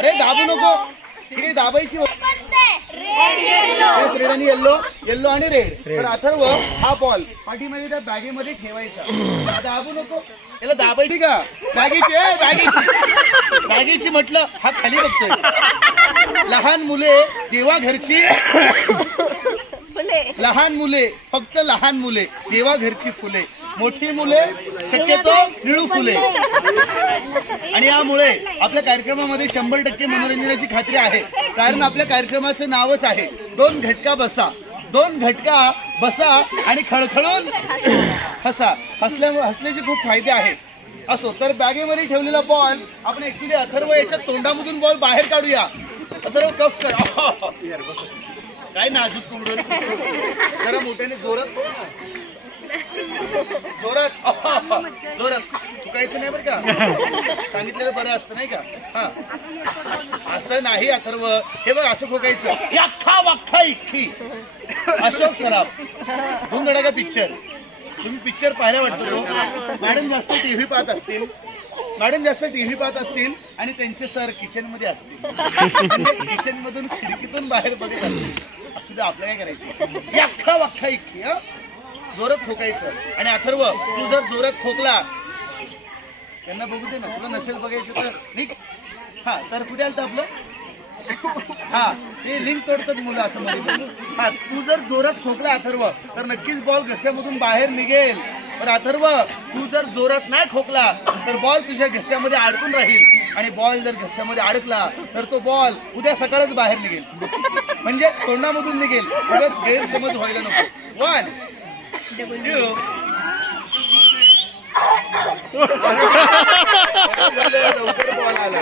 अरे दाबू नको, किती दाबायची रेड आणि येल्लो, येल्लो आणि रेड. तर अथर्व हा बॉल पाठीमध्ये त्या बॅगेमध्ये ठेवायचा. दाबू नको, याला दाबायची का बॅगेची, बॅगेची बॅगेची म्हटलं हा खाली बघतोय. लहान मुले देवा घरची, लहान मुले फक्त लहान मुले देवा घरची फुले, मोठी मुले शक्यतो निळू फुले. आणि यामुळे आपल्या कार्यक्रमामध्ये 100% मनोरंजनाची खात्री आहे. कारण आपल्या कार्यक्रमाचं नावच आहे 2 घटका बसा. 2 घटका बसा आणि खळखळून हसा. हसल्याचे खूप फायदे आहेत. असो तर बॅगेमध्ये ठेवलेला बॉल आपण ऍक्च्युली अथर्व याच्या तोंडामधून बॉल बाहेर काढूया. अथर्व कफ कर. काय नाजूक कोंबडं, जरा मोठ्याने जोरात जोरात जोरात चुकायचं नाही बरं का, सांगितलेलं बरं असतं नाही का. हा असं नाही अथर्व, हे बघ असं खोकायचं. अख्खा वाख्खा इख्खी. अशोक सराफ धुमधडाका पिक्चर. तुम्ही पिक्चर पाहायला वाटतो तो. मॅडम जास्त टीव्ही पाहत असतील, मॅडम जास्त टीव्ही पाहत असतील आणि त्यांचे सर किचन मध्ये असतील, म्हणजे किचन मधून खिडकीतून बाहेर बघत असतील. असं तर आपलं काय करायचं, अख्खा वाख्खा इख्खी. जोरात खोकायचं. आणि अथर्व तू जर जोरात खोकला, त्यांना बघू दे ना, तुला नसेल बघायचं तर निघ. हा तर कुठे आलं आपलं, हा ते लिंक तोडतात मुलं असं मध्ये. हा तू जर जोरात खोकला अथर्व तर नक्कीच बॉल घशामधून बाहेर निघेल. पण अथर्व तू जर जोरात नाही खोकला तर बॉल तुझ्या घशामध्ये अडकून राहील. आणि बॉल जर घशामध्ये अडकला तर तो बॉल उद्या सकाळच बाहेर निघेल, म्हणजे तोंडामधून निघेल. उगाच गैरसमज व्हायला नको. 1 2 बॉल आला.